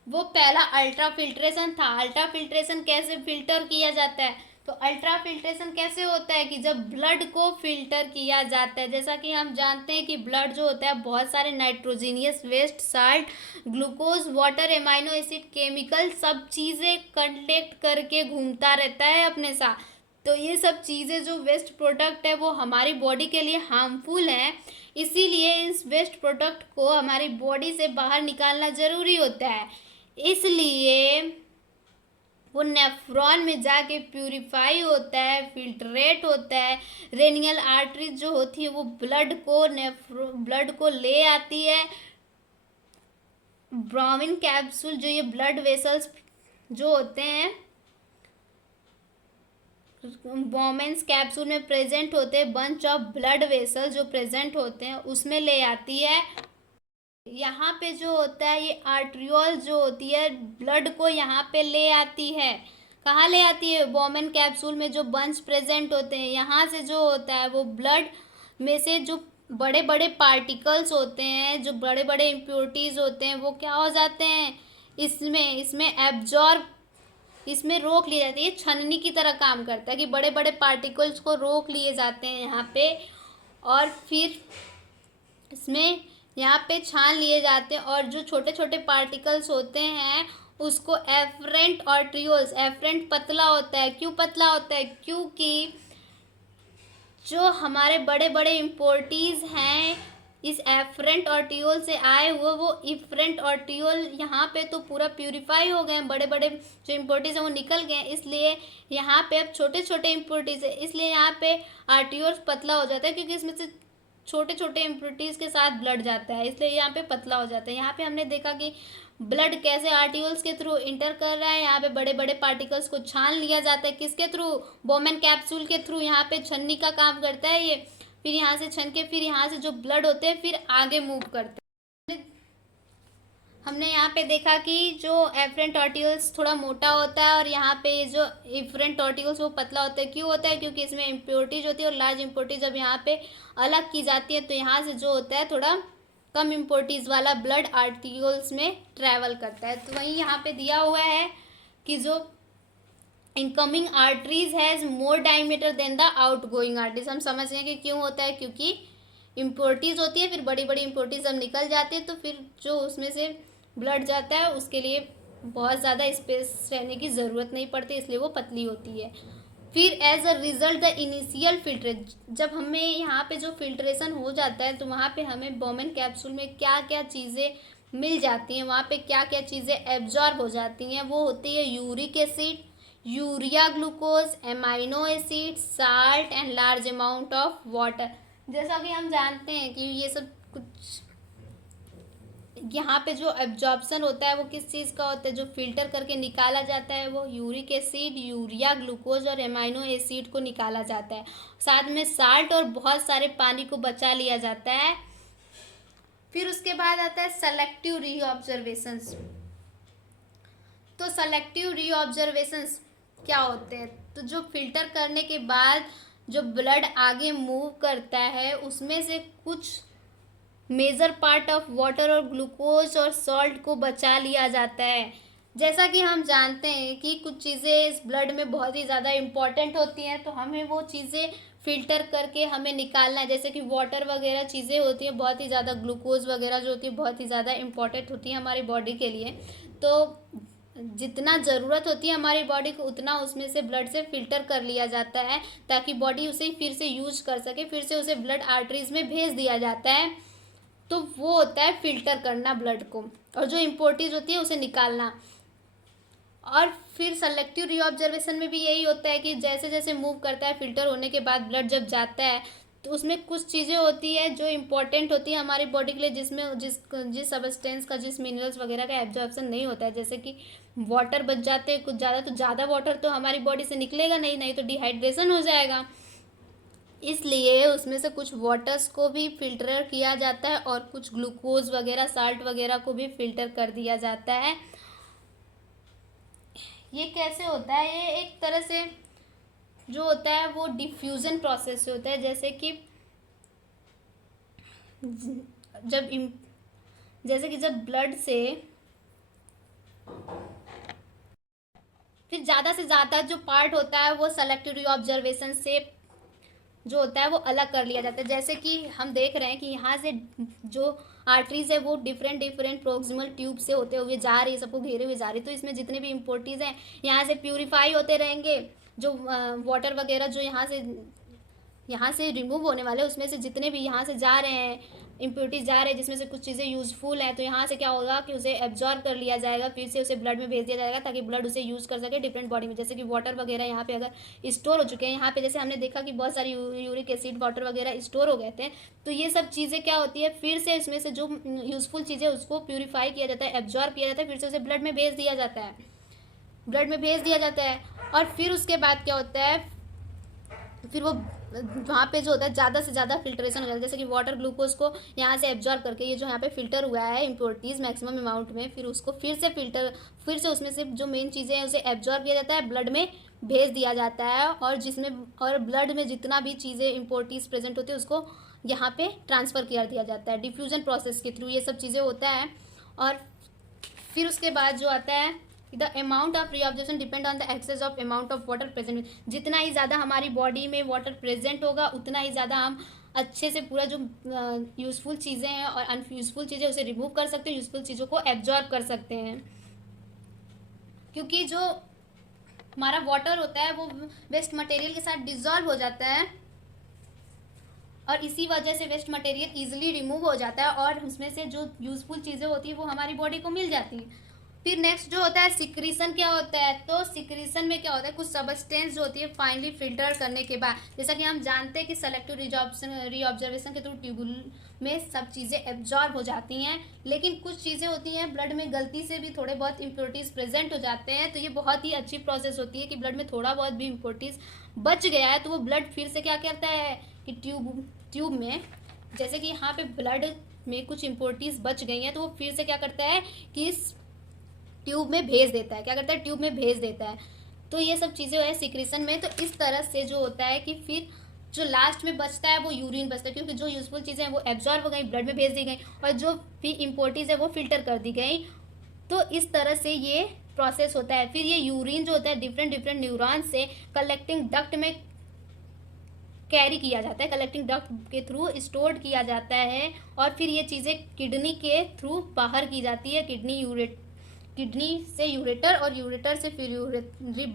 वो पहला अल्ट्रा फिल्ट्रेशन था। अल्ट्रा फिल्ट्रेशन कैसे फिल्टर किया जाता है, तो अल्ट्रा फिल्ट्रेशन कैसे होता है कि जब ब्लड को फिल्टर किया जाता है। जैसा कि हम जानते हैं कि ब्लड जो होता है बहुत सारे nitrogenous waste, salt, glucose, water, amino acid, chemical, सब चीज़ें कंटेक्ट करके घूमता रहता है अपने साथ। तो ये सब चीज़ें जो वेस्ट प्रोडक्ट है वो हमारी बॉडी के लिए हार्मफुल है, इसीलिए इस वेस्ट प्रोडक्ट को हमारी बॉडी से बाहर निकालना ज़रूरी होता है। इसलिए वो नेफ्रॉन में जाके प्यूरिफाई होता है, फिल्ट्रेट होता है। रेनियल आर्टरी जो होती है वो ब्लड को ले आती है। ब्राउन कैप्सूल, जो ये ब्लड वेसल्स जो होते हैं बोमेंस कैप्सूल में प्रेजेंट होते हैं, बंच ऑफ ब्लड वेसल जो प्रेजेंट होते हैं उसमें ले आती है। यहाँ पे जो होता है ये आर्ट्रियोल जो होती है ब्लड को यहाँ पे ले आती है। कहाँ ले आती है, बोमेन कैप्सूल में जो बंच प्रेजेंट होते हैं यहाँ से जो होता है वो ब्लड में से जो बड़े बड़े पार्टिकल्स होते हैं, जो बड़े बड़े इम्प्योरिटीज़ होते हैं वो क्या हो जाते हैं इसमें एब्जॉर्ब, इसमें रोक ली जाती है। छननी की तरह काम करता है कि बड़े बड़े पार्टिकल्स को रोक लिए जाते हैं यहाँ पे, और फिर इसमें यहाँ पे छान लिए जाते हैं। और जो छोटे छोटे पार्टिकल्स होते हैं उसको एफरेंट आर्ट्रियोल्स, एफरेंट पतला होता है। क्यों पतला होता है, क्योंकि जो हमारे बड़े बड़े इम्पोर्टीज़ हैं इस एफरेंट आर्टियोल से आए हुए वो इफरेंट आर्टियोल यहाँ पे तो पूरा प्यूरिफाई हो गए, बड़े बड़े जो इम्पोर्टीज़ हैं वो निकल गए, इसलिए यहाँ पे अब छोटे छोटे इम्पोर्टीज़ है, इसलिए यहाँ पे आर्टियोल पतला हो जाता है क्योंकि इसमें से छोटे छोटे इम्प्योरिटीज़ के साथ ब्लड जाता है, इसलिए यहाँ पे पतला हो जाता है। यहाँ पे हमने देखा कि ब्लड कैसे आर्टिकल्स के थ्रू इंटर कर रहा है। यहाँ पे बड़े बड़े पार्टिकल्स को छान लिया जाता है, किसके थ्रू, बोमेन कैप्सूल के थ्रू। यहाँ पे छन्नी का काम करता है ये, फिर यहाँ से छन के फिर यहाँ से जो ब्लड होते हैं फिर आगे मूव करते हैं। हमने यहाँ पे देखा कि जो एफरेंट टॉर्टिकल्स थोड़ा मोटा होता है और यहाँ पे जो इफरेंट टॉर्टिकल्स वो पतला होता है। क्यों होता है? क्योंकि इसमें इम्प्योरिटीज होती है और लार्ज इम्प्योरिटीज जब यहाँ पे अलग की जाती है तो यहाँ से जो होता है थोड़ा कम इम्प्योरिटीज वाला ब्लड आर्टिकल्स में ट्रैवल करता है। तो वहीं यहाँ पे दिया हुआ है कि जो incoming arteries has more diameter than the outgoing arteries. हम समझ रहे हैं कि क्यों होता है, क्योंकि इम्प्योरिटीज होती है, फिर बड़ी बड़ी इम्प्योरिटीज जब निकल जाती है तो फिर जो उसमें से ब्लड जाता है उसके लिए बहुत ज़्यादा स्पेस रहने की ज़रूरत नहीं पड़ती, इसलिए वो पतली होती है। फिर as a result the initial filtrate, जब हमें यहाँ पे जो फिल्ट्रेशन हो जाता है तो वहाँ पे हमें बोमेन कैप्सूल में क्या क्या चीज़ें मिल जाती हैं, वहाँ पे क्या क्या चीज़ें एब्जॉर्ब हो जाती हैं, वो होती है uric acid, urea glucose, amino acid, salt and large amount of water. जैसा कि हम जानते हैं कि ये सब कुछ यहाँ पे जो एब्जॉर्प्शन होता है वो किस चीज़ का होता है, जो फिल्टर करके निकाला जाता है वो यूरिक एसिड, यूरिया ग्लूकोज और एमाइनो एसिड को निकाला जाता है। साथ में साल्ट और बहुत सारे पानी को बचा लिया जाता है। फिर उसके बाद आता है सेलेक्टिव रीऑब्जर्वेशंस। तो सेलेक्टिव रीऑब्जर्वेशंस क्या होते हैं? तो जो फिल्टर करने के बाद जो ब्लड आगे मूव करता है उसमें से कुछ मेजर पार्ट ऑफ वाटर और ग्लूकोज और सॉल्ट को बचा लिया जाता है। जैसा कि हम जानते हैं कि कुछ चीज़ें इस ब्लड में बहुत ही ज़्यादा इम्पॉर्टेंट होती हैं तो हमें वो चीज़ें फिल्टर करके हमें निकालना है। जैसे कि वाटर वगैरह चीज़ें होती हैं बहुत ही ज़्यादा, ग्लूकोज वगैरह जो होती है बहुत ही ज़्यादा इम्पॉर्टेंट होती है हमारी बॉडी के लिए। तो जितना ज़रूरत होती है हमारी बॉडी को उतना उसमें से ब्लड से फिल्टर कर लिया जाता है ताकि बॉडी उसे फिर से यूज कर सके, फिर से उसे ब्लड आर्टरीज में भेज दिया जाता है। तो वो होता है फिल्टर करना ब्लड को, और जो इम्पोर्टीज होती है उसे निकालना। और फिर सेलेक्टिव रीऑब्जर्वेशन में भी यही होता है कि जैसे जैसे मूव करता है फिल्टर होने के बाद ब्लड जब जाता है तो उसमें कुछ चीज़ें होती है जो इम्पोर्टेंट होती है हमारी बॉडी के लिए, जिसमें जिस सब्सटेंस का, जिस मिनरल्स वगैरह का एब्जॉर्प्शन नहीं होता है। जैसे कि वाटर बच जाते हैं कुछ ज़्यादा, तो ज़्यादा वाटर तो हमारी बॉडी से निकलेगा नहीं, नहीं तो डिहाइड्रेशन हो जाएगा। इसलिए उसमें से कुछ वाटर्स को भी फिल्टर किया जाता है और कुछ ग्लूकोज वगैरह, साल्ट वगैरह को भी फिल्टर कर दिया जाता है। ये कैसे होता है? ये एक तरह से जो होता है वो डिफ्यूजन प्रोसेस से होता है। जैसे कि जब ब्लड से फिर ज़्यादा से ज़्यादा जो पार्ट होता है वो सेलेक्टिव रीऑब्जर्वेशन से जो होता है वो अलग कर लिया जाता है। जैसे कि हम देख रहे हैं कि यहाँ से जो आर्टरीज है वो डिफरेंट डिफरेंट प्रोक्सिमल ट्यूब से होते हुए जा रही है, सबको घेरे हुए जा रही है। तो इसमें जितने भी इम्पोर्टीज हैं यहाँ से प्यूरिफाई होते रहेंगे। जो वाटर वगैरह जो यहाँ से रिमूव होने वाले उसमें से जितने भी यहाँ से जा रहे हैं इम्प्योरिटीज जा रहे हैं, जिसमें से कुछ चीज़ें यूजफुल हैं, तो यहाँ से क्या होगा कि उसे एब्जॉर्ब कर लिया जाएगा, फिर से उसे ब्लड में भेज दिया जाएगा ताकि ब्लड उसे यूज़ कर सके डिफरेंट बॉडी में। जैसे कि वाटर वगैरह यहाँ पे अगर स्टोर हो चुके हैं, यहाँ पे जैसे हमने देखा कि बहुत सारी यूरिक एसिड, वाटर वगैरह स्टोर हो गए थे, तो ये सब चीज़ें क्या होती है, फिर से इसमें से जो यूज़फुल चीज़ें उसको प्यूरीफाई किया जाता है, एब्जॉर्ब किया जाता है, फिर से उसे ब्लड में भेज दिया जाता है, और फिर उसके बाद क्या होता है, फिर वो वहाँ पे जो होता है ज़्यादा से ज़्यादा फिल्ट्रेशन हो जाता है। जैसे कि वाटर ग्लूकोज को यहाँ से एब्जॉर्ब करके ये जो यहाँ पे फिल्टर हुआ है इम्प्योरिटीज़ मैक्सिमम अमाउंट में, फिर उसको फिर से उसमें से जो मेन चीज़ें हैं उसे एब्जॉर्ब किया जाता है, ब्लड में भेज दिया जाता है, और ब्लड में जितना भी चीज़ें इम्प्योरिटीज़ प्रेजेंट होती है उसको यहाँ पे ट्रांसफ़र कर दिया जाता है। डिफ्यूज़न प्रोसेस के थ्रू ये सब चीज़ें होता है। और फिर उसके बाद जो आता है the amount of reabsorption depend on the excess of amount of water present. जितना ही ज़्यादा हमारी बॉडी में वाटर प्रेजेंट होगा उतना ही ज़्यादा हम अच्छे से पूरा जो यूज़फुल चीज़ें हैं और अनयूज़फुल चीज़ें उसे रिमूव कर सकते हैं, यूज़फुल चीज़ों को एब्जॉर्ब कर सकते हैं। क्योंकि जो हमारा वाटर होता है वो वेस्ट मटेरियल के साथ डिजॉल्व हो जाता है और इसी वजह से वेस्ट मटेरियल ईजिली रिमूव हो जाता है और उसमें से जो यूज़फुल चीज़ें होती है वो हमारी बॉडी को मिल जाती है। फिर नेक्स्ट जो होता है सिक्रीशन क्या होता है, तो सिक्रीशन में क्या होता है, कुछ सब्सटेंस जो होती है फाइनली फिल्टर करने के बाद, जैसा कि हम जानते हैं कि सेलेक्टिव रीऑब्जर्वेशन के थ्रू ट्यूबुल में सब चीज़ें एब्जॉर्ब हो जाती हैं, लेकिन कुछ चीज़ें होती हैं ब्लड में गलती से भी थोड़े बहुत इम्प्योरिटीज़ प्रेजेंट हो जाते हैं। तो ये बहुत ही अच्छी प्रोसेस होती है कि ब्लड में थोड़ा बहुत भी इम्प्योरिटीज़ बच गया है तो वो ब्लड फिर से क्या करता है कि ट्यूब में जैसे कि यहाँ पे ब्लड में कुछ इम्प्योरिटीज बच गई हैं, तो वो फिर से क्या करता है कि इस ट्यूब में भेज देता है, क्या करता है, ट्यूब में भेज देता है। तो ये सब चीज़ें है सिक्रीशन में। तो इस तरह से जो होता है कि फिर जो लास्ट में बचता है वो यूरिन बचता है, क्योंकि जो यूजफुल चीज़ें हैं वो एब्जॉर्ब हो गई, ब्लड में भेज दी गई, और जो भी इम्प्योरिटीज है वो फिल्टर कर दी गई। तो इस तरह से ये प्रोसेस होता है। फिर ये यूरिन जो होता है डिफरेंट डिफरेंट न्यूरॉन से कलेक्टिंग डक्ट में कैरी किया जाता है, कलेक्टिंग डक्ट के थ्रू स्टोर्ड किया जाता है, और फिर ये चीज़ें किडनी के थ्रू बाहर की जाती है, किडनी से यूरेटर, और यूरेटर से फिर यूरिनरी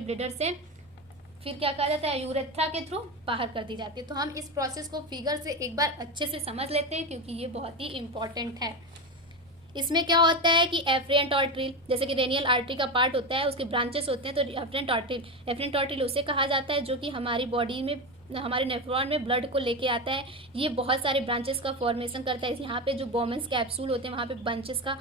ब्लेडर से फिर क्या कहा जाता है, यूरेथ्रा के थ्रू बाहर कर दी जाती है। तो हम इस प्रोसेस को फिगर से एक बार अच्छे से समझ लेते हैं, क्योंकि ये बहुत ही इंपॉर्टेंट है। इसमें क्या होता है कि एफरेंट आर्टरी, जैसे कि रेनियल आर्टरी का पार्ट होता है, उसके ब्रांचेस होते हैं। तो एफरेंट आर्टरी उसे कहा जाता है जो कि हमारी बॉडी में, हमारे नेफ्रॉन में ब्लड को लेके आता है। ये बहुत सारे ब्रांचेस का फॉर्मेशन करता है। यहाँ पे जो बोमेंस कैप्सूल होते हैं वहाँ पे बंचेस का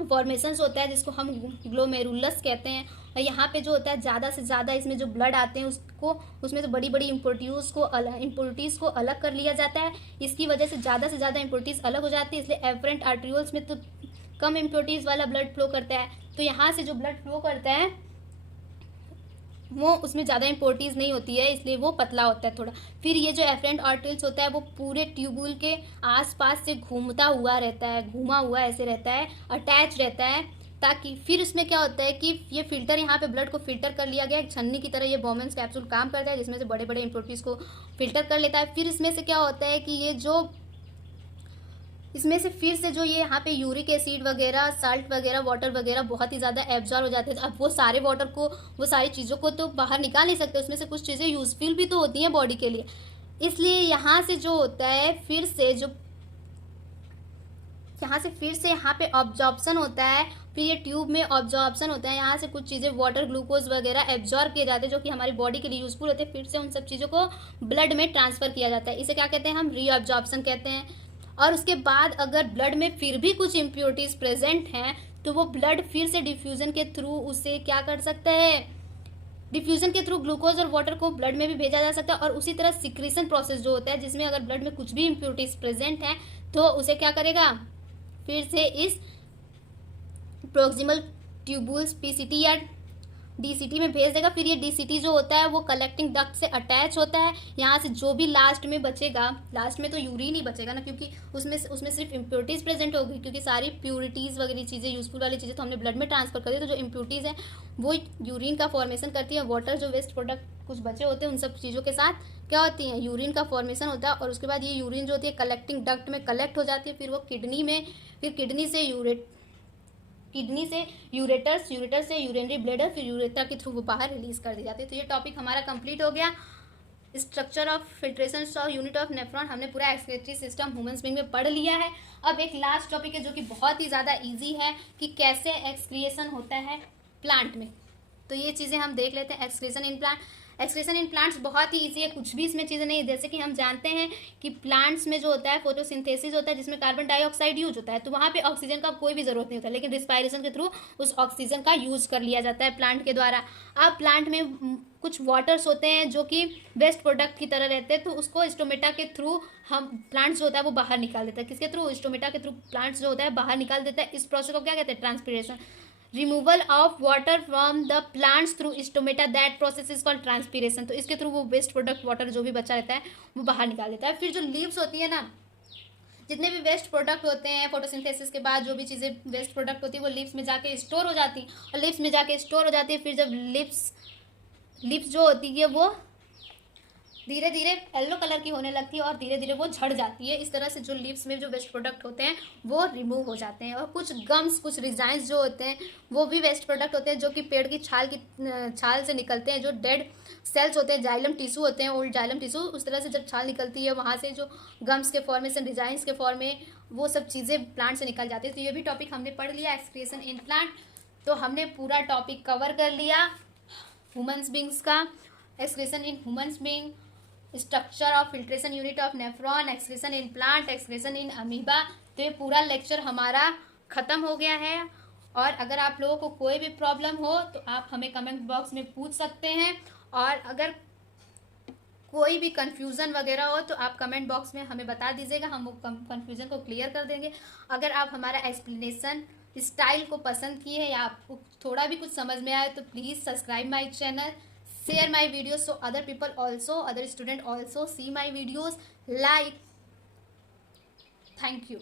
फॉर्मेशंस होता है, जिसको हम ग्लोमेरुलस कहते हैं। और यहाँ पे जो होता है ज़्यादा से ज़्यादा इसमें जो ब्लड आते हैं उसको, उसमें से बड़ी बड़ी इम्प्योरिटीज़ को अलग कर लिया जाता है। इसकी वजह से ज़्यादा इम्प्योरिटीज़ अलग हो जाती है, इसलिए एफरेंट आर्ट्रियोल्स में तो कम इम्प्योरिटीज़ वाला ब्लड फ्लो करता है। तो यहाँ से जो ब्लड फ्लो करता है वो उसमें ज़्यादा इम्प्योरिटीज़ नहीं होती है, इसलिए वो पतला होता है थोड़ा। फिर ये जो एफरेंट आर्टरीज होता है वो पूरे ट्यूबुल के आसपास से घूमता हुआ रहता है, घूमा हुआ ऐसे रहता है, अटैच रहता है, ताकि फिर उसमें क्या होता है कि ये फिल्टर, यहाँ पे ब्लड को फिल्टर कर लिया गया, एक छन्नी की तरह ये बोमेंस कैप्सूल काम करता है, जिसमें से बड़े बड़े इम्प्योरिटीज़ को फिल्टर कर लेता है। फिर इसमें से क्या होता है कि ये जो इसमें से फिर से जो ये यहाँ पे यूरिक एसिड वगैरह, साल्ट वगैरह, वाटर वगैरह बहुत ही ज़्यादा एब्जॉर्ब हो जाते हैं। अब वो सारे वाटर को, वो सारी चीज़ों को तो बाहर निकाल नहीं सकते, उसमें से कुछ चीज़ें यूजफुल भी तो होती हैं बॉडी के लिए। इसलिए यहाँ से जो होता है फिर से जो यहाँ पे ऑब्जॉर्प्शन होता है, फिर ये ट्यूब में ऑब्जॉर्प्शन होता है, यहाँ से कुछ चीज़ें वाटर, ग्लूकोज वगैरह एब्जॉर्ब किए जाते हैं जो कि हमारी बॉडी के लिए यूजफुल होते हैं। फिर से उन सब चीज़ों को ब्लड में ट्रांसफ़र किया जाता है, इसे क्या कहते हैं, हम रीअब्जॉर्प्शन कहते हैं। और उसके बाद अगर ब्लड में फिर भी कुछ इम्प्योरिटीज प्रेजेंट हैं तो वो ब्लड फिर से डिफ्यूजन के थ्रू उसे क्या कर सकता है, डिफ्यूजन के थ्रू ग्लूकोज और वाटर को ब्लड में भी भेजा जा सकता है। और उसी तरह सिक्रीशन प्रोसेस जो होता है, जिसमें अगर ब्लड में कुछ भी इम्प्योरिटीज प्रेजेंट हैं तो उसे क्या करेगा, फिर से इस प्रोक्सिमल ट्यूबुल्स पीसीटी या डीसीटी में भेज देगा। फिर ये डीसीटी जो होता है वो कलेक्टिंग डक्ट से अटैच होता है। यहाँ से जो भी लास्ट में बचेगा, लास्ट में तो यूरिन ही बचेगा ना, क्योंकि उसमें सिर्फ इम्प्योरिटीज़ प्रेजेंट होगी, क्योंकि सारी प्योरिटीज़ वगैरह चीज़ें, यूजफुल वाली चीज़ें तो हमने ब्लड में ट्रांसफर कर दी। तो जो इम्प्योरिटीज़ है वो यूरिन का फॉर्मेशन करती है। वाटर जो वेस्ट प्रोडक्ट कुछ बचे होते हैं उन सब चीज़ों के साथ क्या होती हैं, यूरिन का फॉर्मेशन होता है। और उसके बाद ये यूरिन जो होती है कलेक्टिंग डक्ट में कलेक्ट हो जाती है, फिर वो किडनी में, फिर किडनी से यूरेटर से यूरिनरी ब्लेडर, फिर यूरेथ्रा के थ्रू वो बाहर रिलीज कर दी जाती है। तो ये टॉपिक हमारा कंप्लीट हो गया। Structure of filtration of unit of nephron हमने पूरा एक्सक्रीटरी सिस्टम ह्यूमंस बीइंग में पढ़ लिया है। अब एक लास्ट टॉपिक है जो कि बहुत ही ज़्यादा ईजी है कि कैसे एक्सक्रिएशन होता है प्लांट में। तो ये चीज़ें हम देख लेते हैं। एक्सक्रीशन इन प्लांट्स बहुत ही ईजी है, कुछ भी इसमें चीज़ें नहीं है। जैसे कि हम जानते हैं कि प्लांट्स में जो होता है फोटोसिंथेसिस होता है, जिसमें कार्बन डाइऑक्साइड यूज होता है, तो वहाँ पे ऑक्सीजन का कोई भी ज़रूरत नहीं होता, लेकिन रिस्पायरेशन के थ्रू उस ऑक्सीजन का यूज़ कर लिया जाता है प्लांट के द्वारा। अब प्लांट में कुछ वाटर्स होते हैं जो कि वेस्ट प्रोडक्ट की तरह रहते हैं, तो उसको स्टोमेटा के थ्रू हम प्लांट्स जो होता है वो बाहर निकाल देता है। किसके थ्रू, स्टोमेटा के थ्रू प्लांट्स जो होता है बाहर निकाल देता है। इस प्रोसेस को क्या कहते हैं, transpiration. Removal of water from the plants through stomata, that process is called transpiration. तो इसके थ्रू वो वेस्ट प्रोडक्ट वाटर जो भी बचा रहता है वो बाहर निकाल देता है। फिर जो लीव्स होती है ना, जितने भी वेस्ट प्रोडक्ट होते हैं फोटोसिंथेसिस के बाद, जो भी चीज़ें वेस्ट प्रोडक्ट होती है वो लीव्स में जाके स्टोर हो जाती है, और लीव्स में जाके स्टोर हो जाती है। फिर जब लिप्स जो होती है वो धीरे धीरे येलो कलर की होने लगती है और धीरे धीरे वो झड़ जाती है। इस तरह से जो लिप्स में जो वेस्ट प्रोडक्ट होते हैं वो रिमूव हो जाते हैं। और कुछ गम्स, कुछ रिजाइंस जो होते हैं वो भी वेस्ट प्रोडक्ट होते हैं, जो कि पेड़ की छाल से निकलते हैं। जो डेड सेल्स होते हैं, जाइलम टिश्यू होते हैं, ओल्ड जाइलम टिश्यू, उस तरह से जब छाल निकलती है वहाँ से जो गम्स के फॉर्मेशन, रिजाइंस के फॉर्म में वो सब चीज़ें प्लांट से निकल जाती है। तो ये भी टॉपिक हमने पढ़ लिया, एक्सक्रीशन इन प्लांट। तो हमने पूरा टॉपिक कवर कर लिया ह्यूमन्स बींग्स का, excretion in humans being, structure of filtration unit of nephron, excretion in plant, excretion in amoeba. तो ये पूरा लेक्चर हमारा ख़त्म हो गया है। और अगर आप लोगों को कोई भी प्रॉब्लम हो तो आप हमें कमेंट बॉक्स में पूछ सकते हैं। और अगर कोई भी कन्फ्यूज़न वगैरह हो तो आप कमेंट बॉक्स में हमें बता दीजिएगा, हम वो कन्फ्यूज़न को क्लियर कर देंगे। अगर आप हमारा एक्सप्लेनेशन स्टाइल को पसंद किए हैं या आपको थोड़ा भी कुछ समझ में आए तो please subscribe my channel, share my videos so other people also, other student also see my videos, like. Thank you.